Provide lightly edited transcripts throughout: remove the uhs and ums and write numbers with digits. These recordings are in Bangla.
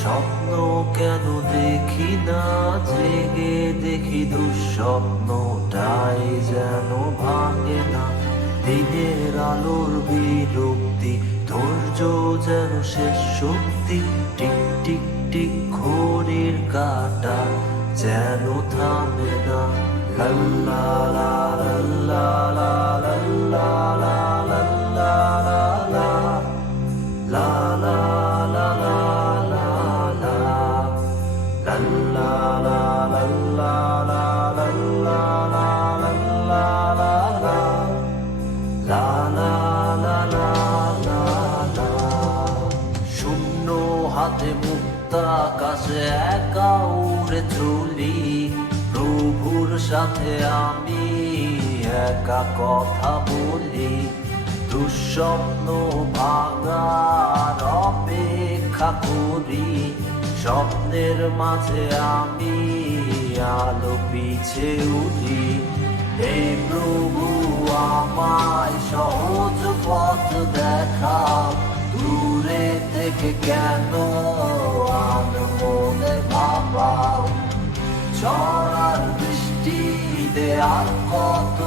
স্বপ্ন কেন দেখি না, জেগে দেখি দুঃস্বপ্নটাই যেন ভাঙে না। দিনের আলোর বিরক্তি, ধৈর্য যেন শেষ শক্তি। টিক টিক টিক ঘড়ির কাঁটা যেন থামে না। লাল্লা লা লাল্লা লা লাল্লা লা লাল্লা লা লা লা লা লা লা লা লাল্লা লা লাল্লা লা লাল্লা লা লাল্লা লা লা লা লা লা লা লা লা। শূন্য হাতে মুক্ত আকাশে একা উড়ে চলি, প্রভুর সাথে আমি একা কথা বলি। দুঃস্বপ্ন ভাঙার অপেক্ষা করি, স্বপ্নের মাঝে আমি আলো পিছে উঠি। হে প্রভু আমায় সহজ পথ দেখাও, দূরে থেকে কেন মনে ভাবাও। ঝড়ার বৃষ্টিতে আর কত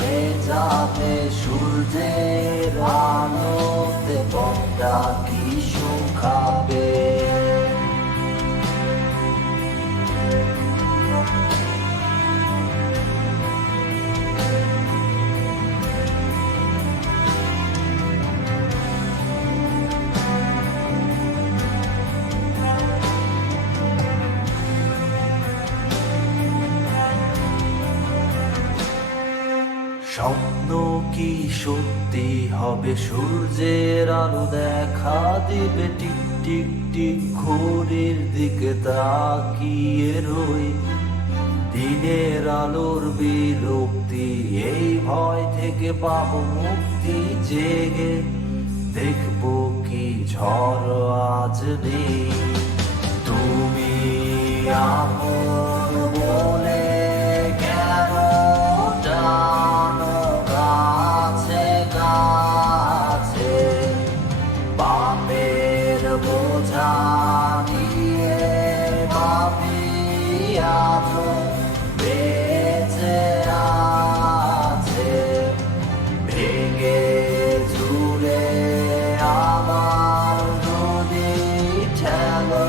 ভেজাবে, সূর্যের আলোতে বনটা কি শুকাবে। স্বপ্ন কি সত্যি হবে, সূর্যের আলো দেখা দিবে। টিক টিক টিক ঘড়ির দিকে তাকিয়ে রই, দিনের আলোর বিরক্তি। এই ভয় থেকে পাবো মুক্তি, জেগে দেখবো কি ঝড় আজ নেই। তুমি আমর বলে কেন টানো গাছে গাছে, পাপের বোঝা নিয়ে পাপি আছো বেঁচে আছে। ভেঙে চুরে আমার যদি ঠেলো